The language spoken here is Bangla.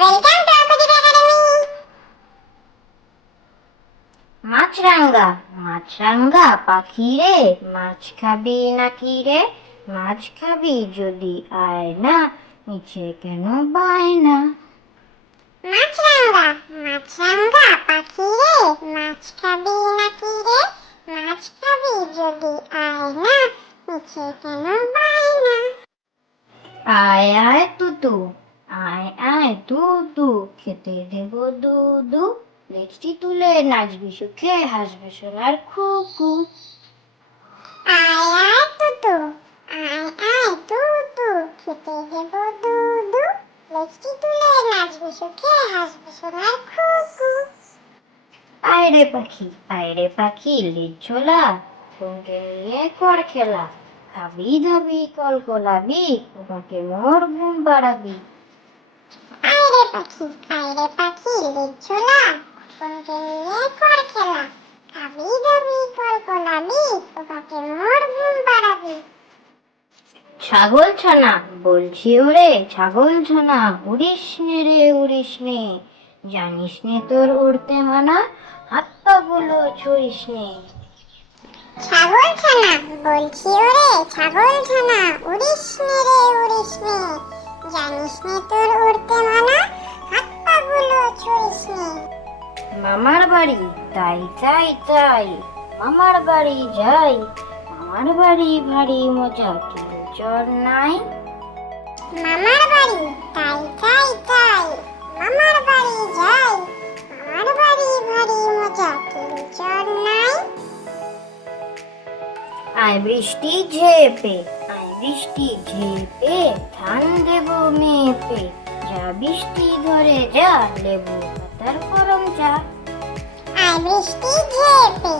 Welcome to Akudip Academy. মাছরাঙা মাছরাঙা পাখি রে, মাছ খাবি নাকি রে? মাছ খাবি যদি আয় না, নিচে কেন বায়না? মাছরাঙা মাছরাঙা পাখি রে, মাছ খাবি নাকি রে? মাছ খাবি যদি আয় না, নিচে কেন বায়না? আয় আয় তুতু, আয় আয় তুতু, খেতে দেব দুদু, লেজটি তুলে নাচবি সুখে, হাসবে সোনার খুকু। আয় আয় তুতু, আয় আয় তুতু, খেতে দেব দুদু, লেজটি তুলে নাচবি সুখে, হাসবে সোনার খুকু। আয় রে পাখি লেজ ঝোলা, সঙ্গে নিয়ে কর খেলা, খাবি দাবি কলকলাবি, তোমাকে মোর ঘুম পাড়াবি। আয় রে পাখি লেজ ঝোলা, সঙ্গে নিয়ে কর খেলা, খাবি দাবি কলকলাবি, তোমাকে মোর ঘুম পাড়াবি। ছাগল ছানা বলছি ওরে ছাগল ছানা, উড়িস নে রে উড়িস নে, জানিস নে তোর উড়তে মানা, হাত পা গুলো ছুঁড়িস নে। ছাগল ছানা বলছি ওরে ছাগল ছানা, উড়িস নে রে উড়িস নে, জানিস নে তোর উড়তে মানা, হাত পা গুলো ছুঁড়িস নে। মামার বাড়ি তাই তাই তাই, মামার বাড়ি যাই, মামার বাড়ি ভারী মজা, কেউ চর নাই। মামার বাড়ি তাই তাই তাই, মামার বাড়ি যাই, মামার বাড়ি ভারী মজা, কেউ চর নাই। আয় বৃষ্টি ঝেপে ধান দেব মেপে, যা বৃষ্টি ধরে যা, লেবু পাতার গরম চা। আয় বৃষ্টি ঝেপে